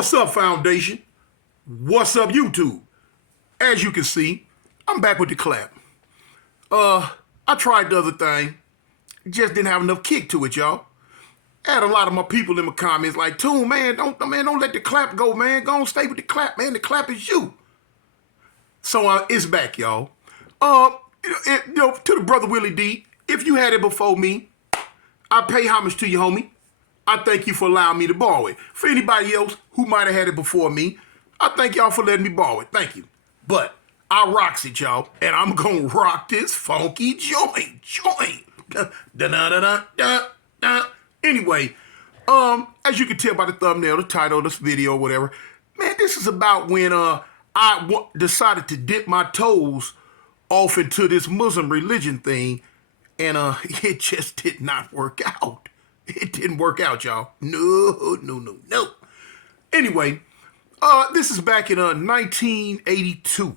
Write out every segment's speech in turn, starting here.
What's up, Foundation? What's up, YouTube? As you can see, I'm back with the clap. I tried the other thing, just didn't have enough kick to it, y'all. I had a lot of my people in my comments like, Toon, man, don't let the clap go, man. Go on, stay with the clap, man. The clap is you. So it's back, y'all. To the brother Willie D, if you had it before me, I pay homage to you, homie. I thank you for allowing me to borrow it. For anybody else who might have had it before me, I thank y'all for letting me borrow it. Thank you. But I rocks it, y'all, and I'm gonna rock this funky joint. Da-da-da-da-da-da. Anyway, as you can tell by the thumbnail, the title of this video, whatever, man, this is about when I decided to dip my toes off into this Muslim religion thing, and it just did not work out. It didn't work out, y'all. No. Anyway, this is back in 1982.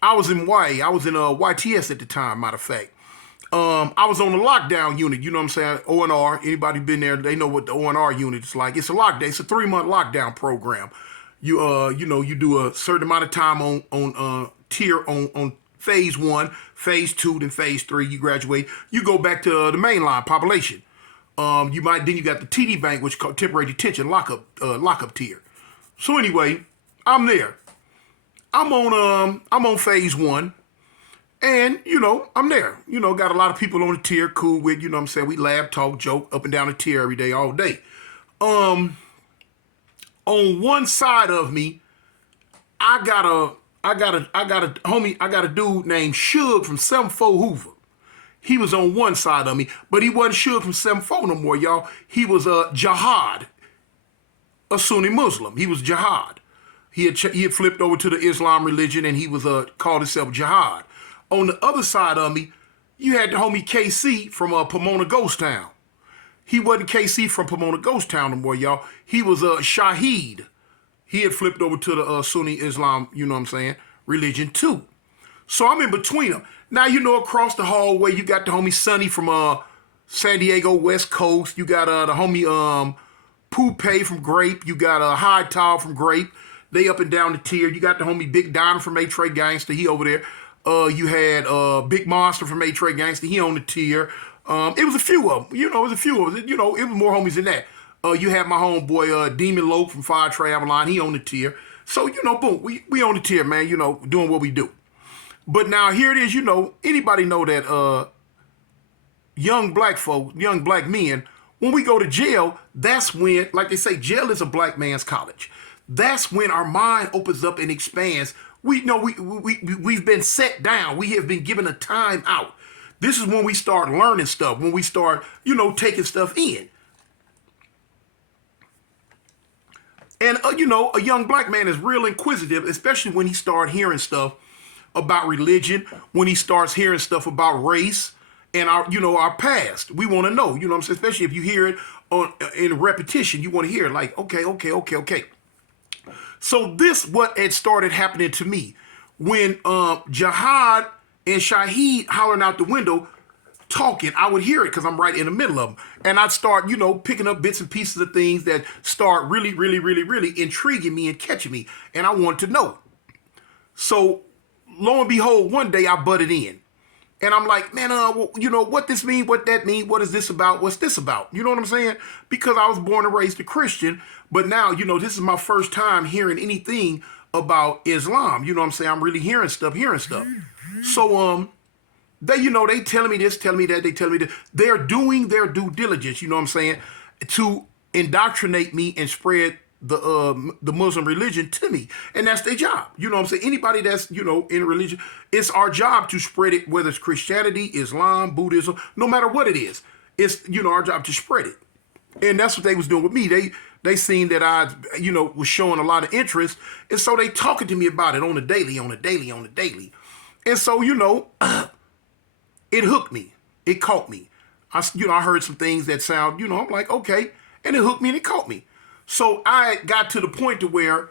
I was in YA. I was in YTS at the time, matter of fact. I was on the lockdown unit, you know what I'm saying? ONR. Anybody been there, they know what the ONR unit is like. It's a lockdown. It's a 3-month lockdown program. You do a certain amount of time on tier on phase 1, phase 2, then phase 3. You graduate. You go back to the mainline population. Then you got the TD bank, which is called temporary detention lockup tier. So anyway, I'm there. I'm on phase 1. And, I'm there. Got a lot of people on the tier, cool with, what I'm saying? We laugh, talk, joke, up and down the tier every day, all day. On one side of me, I got a dude named Suge from 74 Hoover. He was on one side of me, but he wasn't Suge from 74 no more, y'all. He was Jihad, a Sunni Muslim. He was Jihad. He had flipped over to the Islam religion, and he was called himself Jihad. On the other side of me, you had the homie KC from Pomona Ghost Town. He wasn't KC from Pomona Ghost Town no more, y'all. He was Shaheed. He had flipped over to the Sunni Islam, religion too. So I'm in between them. Now, across the hallway, you got the homie Sonny from San Diego, West Coast. You got the homie Poupe from Grape. You got High Tall from Grape. They up and down the tier. You got the homie Big Don from A-Trey Gangster. He over there. You had Big Monster from A-Trey Gangster. He on the tier. It was a few of them. It was a few of them. It was more homies than that. You had my homeboy Demon Loke from Fire Trey Avalon. He on the tier. So, boom, we on the tier, man, doing what we do. But now here it is, anybody know that young black men, when we go to jail, that's when, like they say, jail is a black man's college. That's when our mind opens up and expands. We've been set down. We have been given a time out. This is when we start learning stuff, when we start, taking stuff in. And, a young black man is real inquisitive, especially when he starts hearing stuff about religion, when he starts hearing stuff about race and our past. We want to know, what I'm saying? Especially if you hear it in repetition, you want to hear it like, okay. So this what had started happening to me when Jihad and Shaheed hollering out the window talking. I would hear it because I'm right in the middle of them. And I'd start, picking up bits and pieces of things that start really, really, really, really intriguing me and catching me. And I want to know. So lo and behold, one day I butted in. And I'm like, man, what this mean, what that mean, what is this about, what's this about? You know what I'm saying? Because I was born and raised a Christian, but now, this is my first time hearing anything about Islam. You know what I'm saying? I'm really hearing stuff. So, they telling me this, telling me that, they telling me that. They're doing their due diligence, you know what I'm saying, to indoctrinate me and spread the Muslim religion to me. And that's their job. You know what I'm saying? Anybody that's, in religion, it's our job to spread it, whether it's Christianity, Islam, Buddhism, no matter what it is. It's, our job to spread it. And that's what they was doing with me. They seen that I, was showing a lot of interest. And so they talking to me about it on the daily. And so, it hooked me. It caught me. I heard some things that sound, I'm like, okay. And it hooked me and it caught me. So I got to the point to where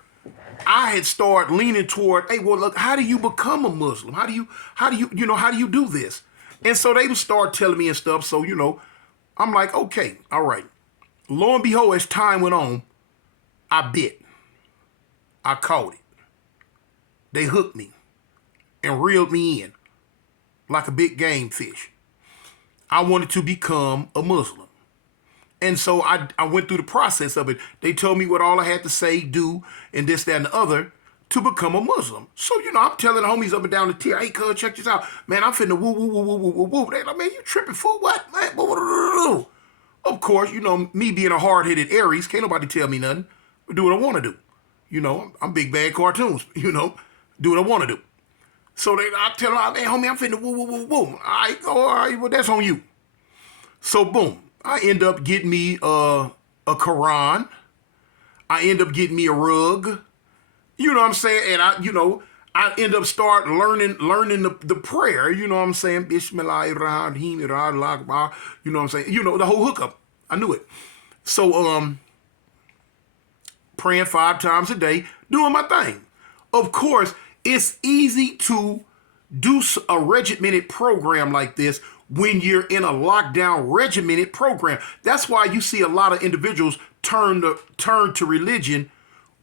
I had started leaning toward, hey, well, look, how do you become a Muslim? How do you do this? And so they would start telling me and stuff. So, I'm like, okay, all right. Lo and behold, as time went on, I bit. I caught it. They hooked me and reeled me in like a big game fish. I wanted to become a Muslim. And so I went through the process of it. They told me what all I had to say, do, and this, that, and the other to become a Muslim. So, I'm telling the homies up and down the tier, hey, cuz, check this out. Man, I'm finna woo, woo, woo, woo, woo, woo, woo. They like, man, you tripping, fool? What? Man, woo, woo, woo, woo. Of course, me being a hard-headed Aries, can't nobody tell me nothing. I do what I want to do. I'm big bad cartoons, do what I want to do. So I tell them, hey, homie, I'm finna woo, woo, woo, woo. All right, well, that's on you. So, boom. I end up getting me a Quran. I end up getting me a rug. You know what I'm saying? And I end up start learning the prayer. You know what I'm saying? Bismillahirrahmanirrahim. You know what I'm saying? The whole hookup. I knew it. So, praying 5 times a day, doing my thing. Of course, it's easy to do a regimented program like this when you're in a lockdown regimented program. That's why you see a lot of individuals turn to religion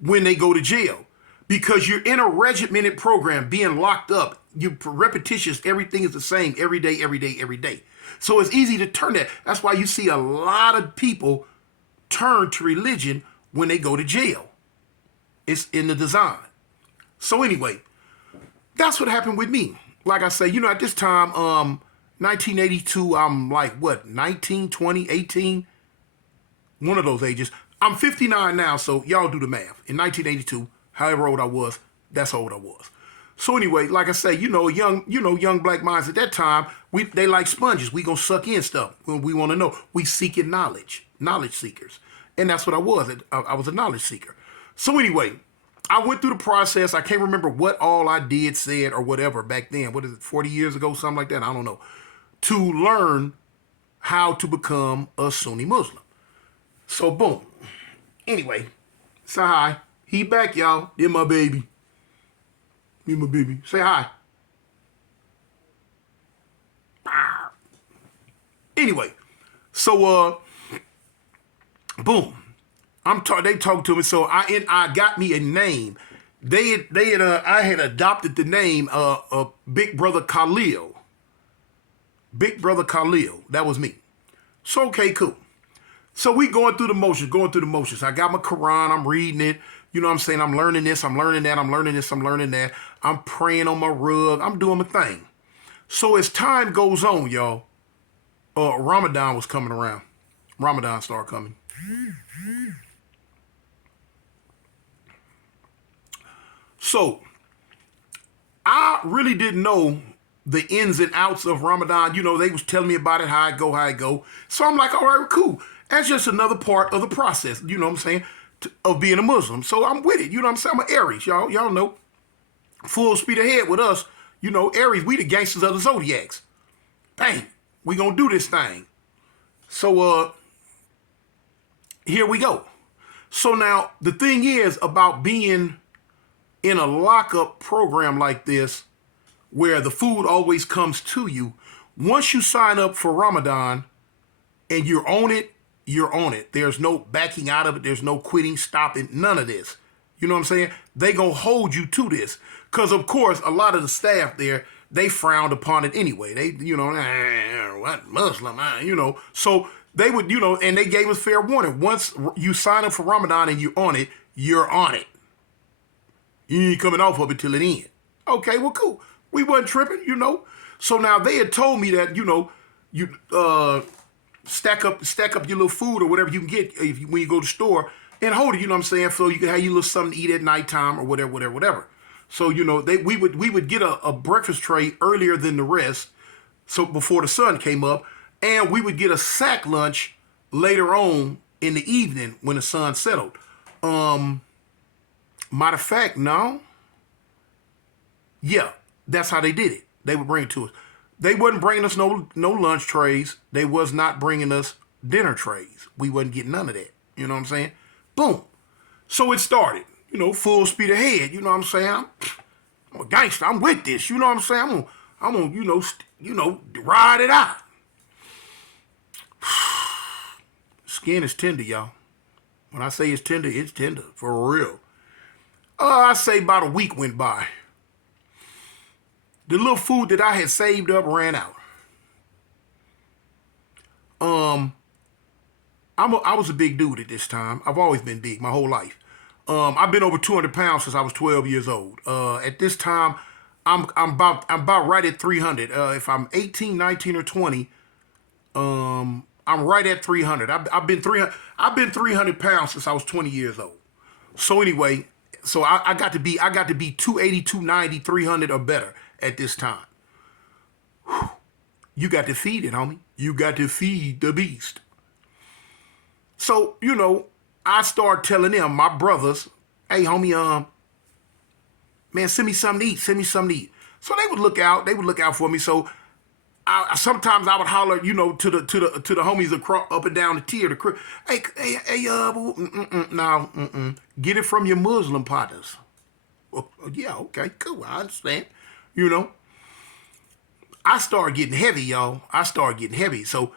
when they go to jail. Because you're in a regimented program, being locked up. You're repetitious, everything is the same every day, every day, every day. So it's easy to turn that. That's why you see a lot of people turn to religion when they go to jail. It's in the design. So anyway, that's what happened with me. Like I say, at this time, 1982, I'm like, 19, 20, 18? One of those ages. I'm 59 now, so y'all do the math. In 1982, however old I was, that's how old I was. So anyway, like I say, young black minds at that time, they like sponges. We gonna suck in stuff when we want to know. We seeking knowledge seekers. And that's what I was. I was a knowledge seeker. So anyway, I went through the process. I can't remember what all I did, said, or whatever back then. What is it, 40 years ago, something like that? I don't know. To learn how to become a Sunni Muslim. So boom. Anyway, say hi. He back, y'all. They're my baby. Me my baby. Say hi. Anyway, so boom. They talked to me, so I got me a name. I had adopted the name Big Brother Khalil. Big Brother Khalil. That was me. So okay, cool. So we going through the motions. I got my Quran, I'm reading it. You know what I'm saying? I'm learning this, I'm learning that, I'm learning this, I'm learning that. I'm praying on my rug. I'm doing my thing. So as time goes on, y'all, Ramadan was coming around. Ramadan started coming. So I really didn't know the ins and outs of Ramadan. They was telling me about it, how I go. So I'm like, all right, cool. That's just another part of the process, you know what I'm saying, of being a Muslim. So I'm with it, you know what I'm saying? I'm an Aries, y'all know. Full speed ahead with us, Aries, we the gangsters of the Zodiacs. Bang, we gonna do this thing. So here we go. So now the thing is about being in a lockup program like this, where the food always comes to you. Once you sign up for Ramadan and you're on it, you're on it. There's no backing out of it. There's no quitting, stopping, none of this. You know what I'm saying? They gonna hold you to this. Because, of course, a lot of the staff there, they frowned upon it anyway. They, what Muslim, So they would, and they gave us fair warning. Once you sign up for Ramadan and you're on it, you're on it. You ain't coming off of it till it ends. Okay, well, cool. We wasn't tripping, So now they had told me that, you stack up your little food or whatever you can get when you go to the store and hold it, you know what I'm saying? So you can have your little something to eat at nighttime or whatever. So, we would get a breakfast tray earlier than the rest, so before the sun came up, and we would get a sack lunch later on in the evening when the sun settled. Matter of fact, no. Yeah, that's how they did it. They would bring it to us. They wasn't bringing us no lunch trays. They was not bringing us dinner trays. We wasn't getting none of that. You know what I'm saying? Boom. So it started. Full speed ahead. You know what I'm saying? I'm a gangster. I'm with this. You know what I'm saying? I'm gonna ride it out. Skin is tender, y'all. When I say it's tender for real. I say about a week went by. The little food that I had saved up ran out. Um, I was a big dude at this time. I've always been big my whole life. I've been over 200 pounds since I was 12 years old. At this time, I'm about right at 300. If I'm 18, 19, or 20, I'm right at 300. I've been 300 pounds since I was 20 years old. So anyway, so I got to be 280, 290, 300 or better at this time. You got to feed it, homie. You got to feed the beast. So, I start telling them, my brothers, hey, homie, man, send me something to eat. Send me something to eat. So they would look out. They would look out for me. So sometimes I would holler, to the homies across, up and down the tier, the crib. Hey, get it from your Muslim partners. Well, yeah, okay, cool, I understand. You know, I started getting heavy, y'all. I started getting heavy. So,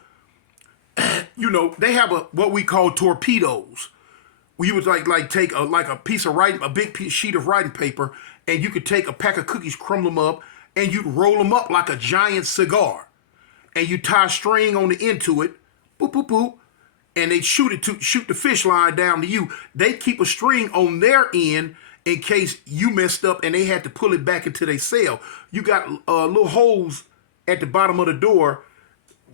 they have what we call torpedoes. Where you would like take a piece of writing, a big sheet of writing paper, and you could take a pack of cookies, crumble them up, and you'd roll them up like a giant cigar, and you tie a string on the end to it, boop boop boop, and they shoot the fish line down to you. They keep a string on their end in case you messed up and they had to pull it back into their cell. You got little holes at the bottom of the door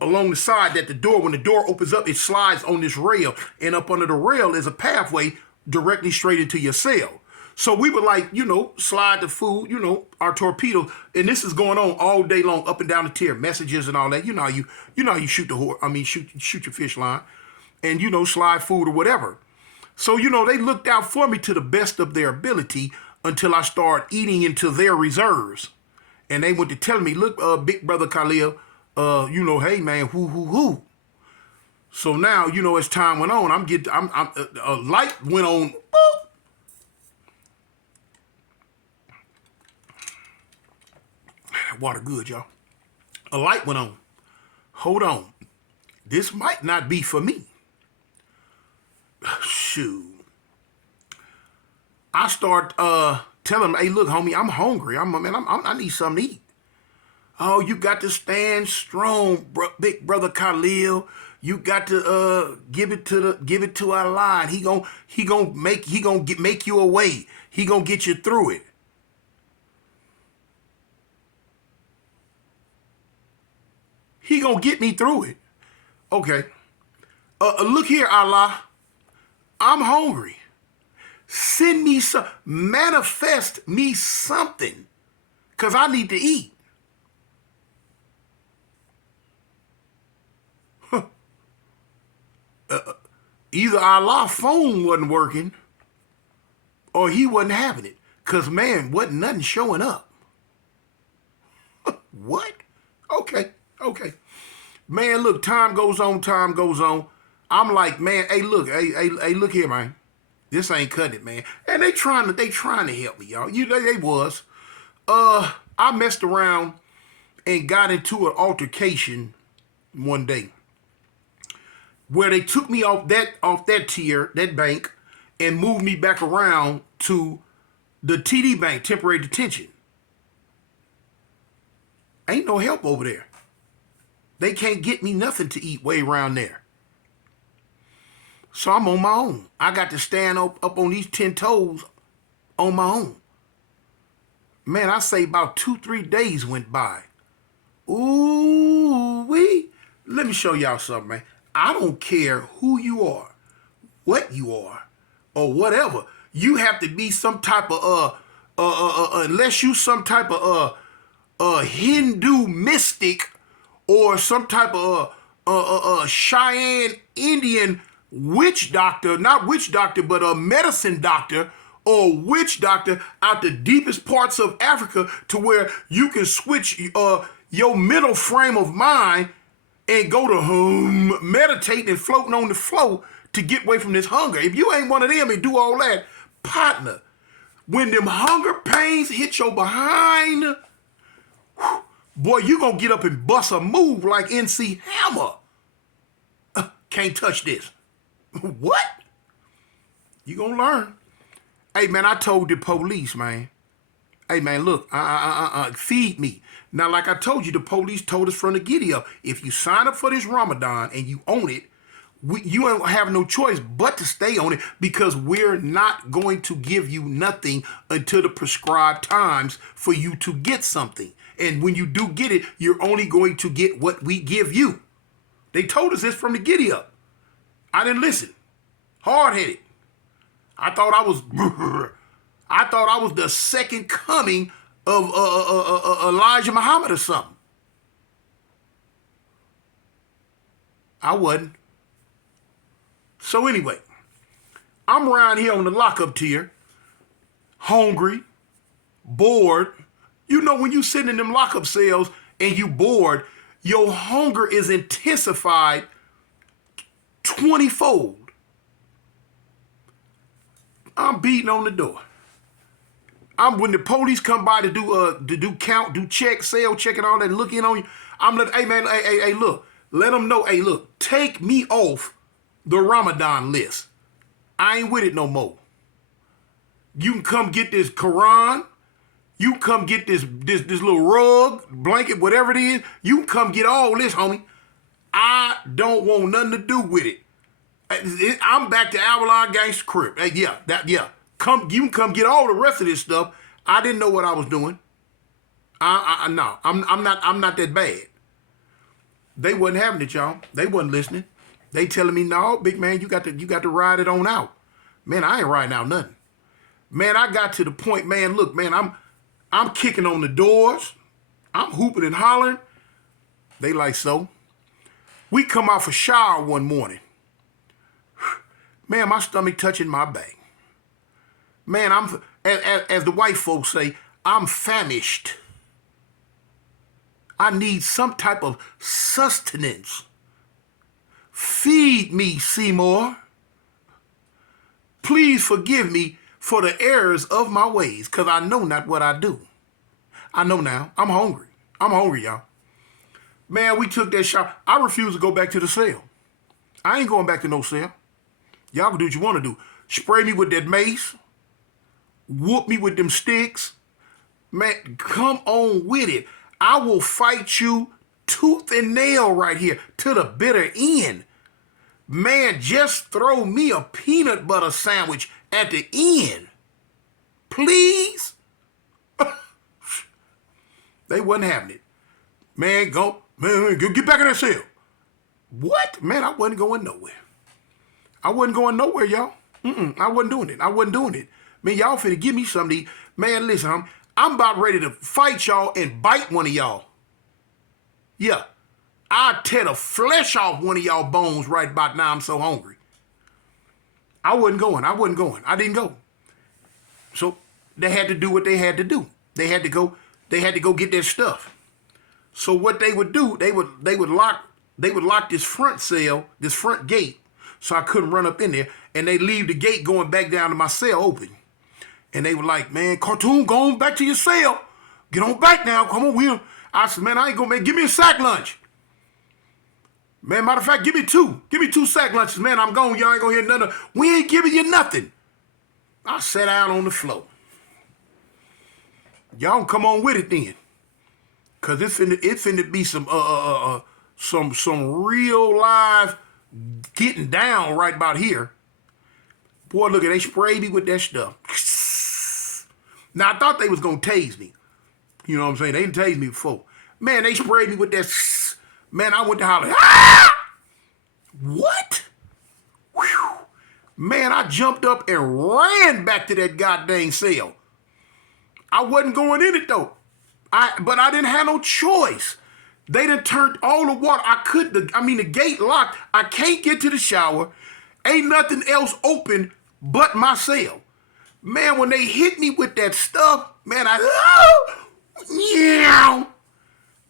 along the side that the door, when the door opens up, it slides on this rail, and up under the rail is a pathway directly straight into your cell. So we would slide the food, our torpedoes, and this is going on all day long, up and down the tier, messages and all that. You know how you shoot shoot your fish line, and slide food or whatever. So they looked out for me to the best of their ability until I started eating into their reserves, and they went to tell me, look, big brother Khalil, hey man, whoo. So now, as time went on, a light went on. Boop. Water good, y'all. A light went on. Hold on. This might not be for me. Shoot. I start telling them, hey, look, homie, I'm hungry. I need something to eat. Oh, you got to stand strong, big brother Khalil. You got to give it to Allah. He gonna make you a way. He gonna get you through it. He gonna get me through it. Okay. Look here, Allah. I'm hungry. Send me some. Manifest me something, cause I need to eat. Either Allah's phone wasn't working, or he wasn't having it, cause man, wasn't nothing showing up. What? Okay. Man, look, time goes on. I'm like, man, hey, look here, man. This ain't cutting it, man. And they trying to help me, y'all. They was. I messed around and got into an altercation one day where they took me off that tier, that bank, and moved me back around to the TD bank, temporary detention. Ain't no help over there. They can't get me nothing to eat way around there. So I'm on my own. I got to stand up on these 10 toes on my own. Man, I say about 2-3 days went by. Ooh, let me show y'all something, man. I don't care who you are, what you are, or whatever. You have to be some type of unless you some type of Hindu mystic or some type of Cheyenne Indian witch doctor, not witch doctor, but a medicine doctor or witch doctor out the deepest parts of Africa, to where you can switch your mental frame of mind and go to meditating and floating on the flow to get away from this hunger. If you ain't one of them and do all that, partner, when them hunger pains hit your behind, boy, you gonna get up and bust a move like MC Hammer. Can't touch this. What? You gonna learn. Hey, man, I told the police, man. Hey, man, look, feed me. Now, like I told you, the police told us from the giddy up, if you sign up for this Ramadan and you own it, you don't have no choice but to stay on it because we're not going to give you nothing until the prescribed times for you to get something. And when you do get it, you're only going to get what we give you. They told us this from the giddy up. I didn't listen. Hard-headed. I thought I was the second coming of Elijah Muhammad or something. I wasn't. So anyway, I'm around here on the lockup tier, hungry, bored. You know, when you sit in them lockup cells and you bored, your hunger is intensified 20-fold. I'm beating on the door. When the police come by to do count, do check, cell check and all that, look in on you, I'm like, hey man, hey, look, let them know, hey, look, take me off the Ramadan list. I ain't with it no more. You can come get this Quran. You can come get this little rug, blanket, whatever it is. You can come get all this, homie. I don't want nothing to do with it. I'm back to Avalon Gangster Crib. Hey, yeah. You can come get all the rest of this stuff. I didn't know what I was doing. No, I'm not that bad. They wasn't having it, y'all. They wasn't listening. They telling me, no, big man, you got to ride it on out. Man, I ain't riding out nothing. Man, I got to the point, man, look, man, I'm kicking on the doors. I'm hooping and hollering. They like, so. We come out for shower one morning. Man, my stomach touching my back. Man, as the white folks say, I'm famished. I need some type of sustenance. Feed me, Seymour. Please forgive me for the errors of my ways, because I know not what I do. I know now. I'm hungry. I'm hungry, y'all. Man, we took that shower. I refuse to go back to the cell. I ain't going back to no cell. Y'all can do what you want to do. Spray me with that mace. Whoop me with them sticks. Man, come on with it. I will fight you tooth and nail right here to the bitter end. Man, just throw me a peanut butter sandwich at the end. Please? They wasn't having it. Man, get back in that cell. What? Man, I wasn't going nowhere. I wasn't going nowhere, y'all. I wasn't doing it. Man, y'all finna give me something to eat. Man, listen, I'm about ready to fight y'all and bite one of y'all. Yeah. I'll tear the flesh off one of y'all bones right about now. I'm so hungry. I wasn't going. I didn't go. So they had to do what they had to do. They had to go get their stuff. So what they would do, they would lock this front cell, this front gate, so I couldn't run up in there, and they leave the gate going back down to my cell open. And they were like, man, Cartoon, go on back to your cell. Get on back now. Come on, Will. I said, man, I ain't gonna make. Give me a sack lunch. Man, matter of fact, give me two. Give me 2 sack lunches. Man, I'm gone. Y'all ain't gonna hear nothing. We ain't giving you nothing. I sat down on the floor. Y'all can come on with it then. Cause it finna be some real live getting down right about here. Boy, look at they sprayed me with that stuff. Now I thought they was gonna tase me. You know what I'm saying? They didn't tase me before. Man, they sprayed me with that. Man, I went to holler. Ah! What? Whew. Man, I jumped up and ran back to that goddamn cell. I wasn't going in it though. But I didn't have no choice. They done turned all the water. The gate locked. I can't get to the shower. Ain't nothing else open but my cell. Man, when they hit me with that stuff, man,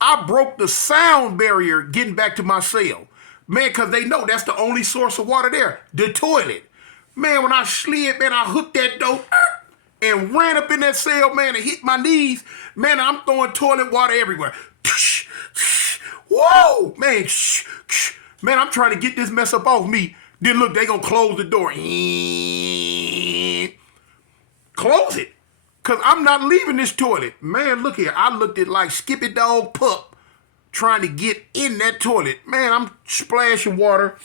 I broke the sound barrier getting back to my cell. Man, because they know that's the only source of water there, the toilet. Man, when I slid, man, I hooked that door and ran up in that cell, man, and hit my knees. Man, I'm throwing toilet water everywhere. Whoa, man. Man, I'm trying to get this mess up off me. Then look, they gonna close the door. Close it. Because I'm not leaving this toilet. Man, look here. I looked at like Skippy Dog Pup trying to get in that toilet. Man, I'm splashing water.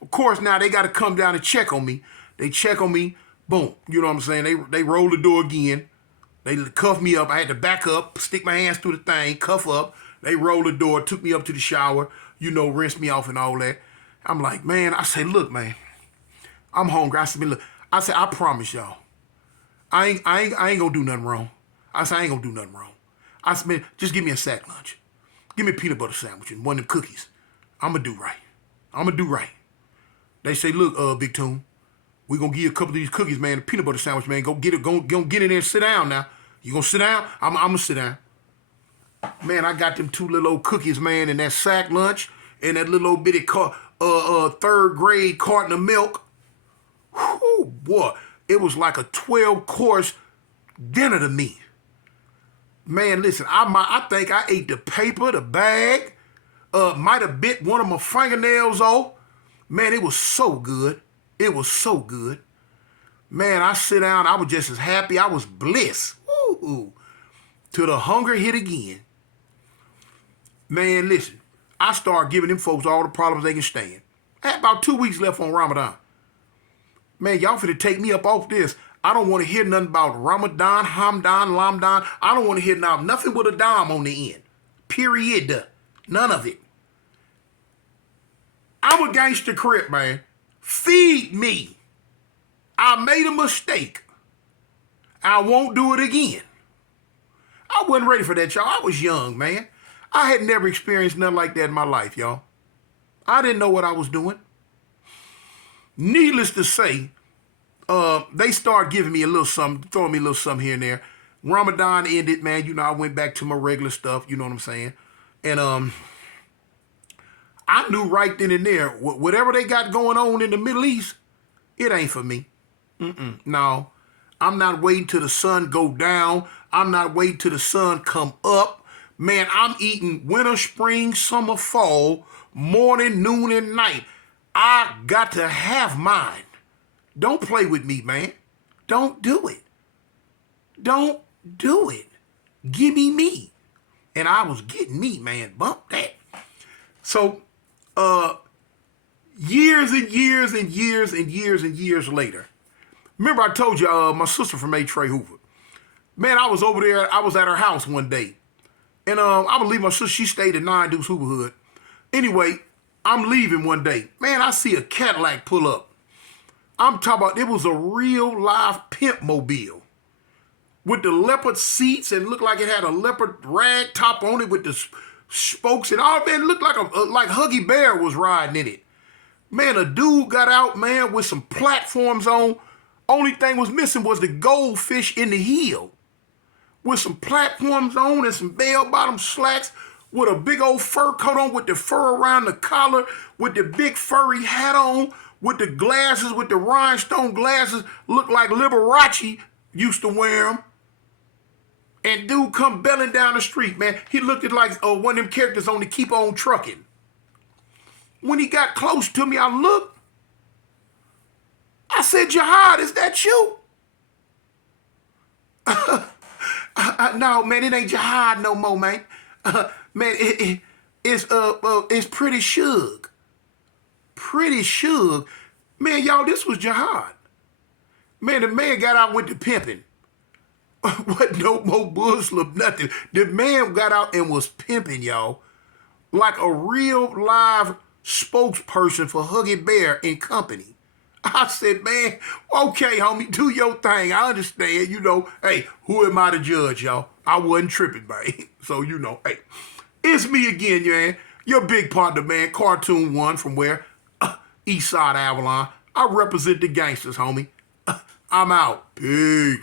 Of course, now they got to come down and check on me. They check on me. Boom. You know what I'm saying? They roll the door again. They cuff me up. I had to back up, stick my hands through the thing, cuff up. They rolled the door, took me up to the shower, rinse me off and all that. I'm like, man, I say, look, man, I'm hungry. I said, look, I promise y'all, I ain't gonna do nothing wrong. I said, I ain't gonna do nothing wrong. I said, man, just give me a sack lunch. Give me a peanut butter sandwich and one of them cookies. I'm gonna do right. They say, look, Big Tune, we gonna give you a couple of these cookies, man, a peanut butter sandwich, man. Go get it, go get in there and sit down now. You gonna sit down? I'm gonna sit down. Man, I got them 2 little old cookies, man, and that sack lunch and that little old bitty third grade carton of milk. Whew, boy, it was like a 12-course dinner to me. Man, listen, I think I ate the paper, the bag, might have bit one of my fingernails off. Man, it was so good. It was so good. Man, I sit down, I was just as happy. I was bliss. Woo-hoo. Till the hunger hit again. Man, listen, I started giving them folks all the problems they can stand. I had about 2 weeks left on Ramadan. Man, y'all finna take me up off this. I don't want to hear nothing about Ramadan, Hamdan, Lamdan. I don't want to hear nothing with a dime on the end. Period. None of it. I'm a gangster crip, man. Feed me. I made a mistake. I won't do it again. I wasn't ready for that, y'all. I was young, man. I had never experienced nothing like that in my life, y'all. I didn't know what I was doing. Needless to say, they started giving me a little something, throwing me a little something here and there. Ramadan ended, man. I went back to my regular stuff, you know what I'm saying? And I knew right then and there, whatever they got going on in the Middle East, it ain't for me. No, I'm not waiting till the sun go down. I'm not waiting till the sun come up. Man, I'm eating winter, spring, summer, fall, morning, noon, and night. I got to have mine. Don't play with me, man. Don't do it. Don't do it. Give me me. And I was getting me, man. Bump that. So, years and years and years and years and years later, remember I told you my sister from A. Trey Hoover. Man, I was over there. I was at her house one day. And I believe my sister, she stayed at 9 Deuce Hoover Hood. Anyway, I'm leaving one day. Man, I see a Cadillac pull up. I'm talking about, it was a real live pimp mobile with the leopard seats and looked like it had a leopard rag top on it with the spokes and all. Man, it looked like Huggy Bear was riding in it. Man, a dude got out, man, with some platforms on. Only thing was missing was the goldfish in the heel. With some platforms on and some bell-bottom slacks, with a big old fur coat on, with the fur around the collar, with the big furry hat on, with the glasses, with the rhinestone glasses, looked like Liberace used to wear them. And dude come belling down the street, man. He looked at like one of them characters on the Keep On Trucking. When he got close to me, I looked. I said, Jihad, is that you? No, man, it ain't Jihad no more, man. Man, it's Pretty Suge. Pretty Suge. Man, y'all, this was Jihad. Man, the man got out and went to pimping. What, no more Muslim, nothing. The man got out and was pimping, y'all. Like a real live spokesperson for Huggy Bear and company. I said, man, okay, homie, do your thing. I understand, hey, who am I to judge, y'all? I wasn't tripping, man. So, hey, it's me again, man. Your big partner, man, Cartoon One from where? Eastside Avalon. I represent the gangsters, homie. I'm out. Peace.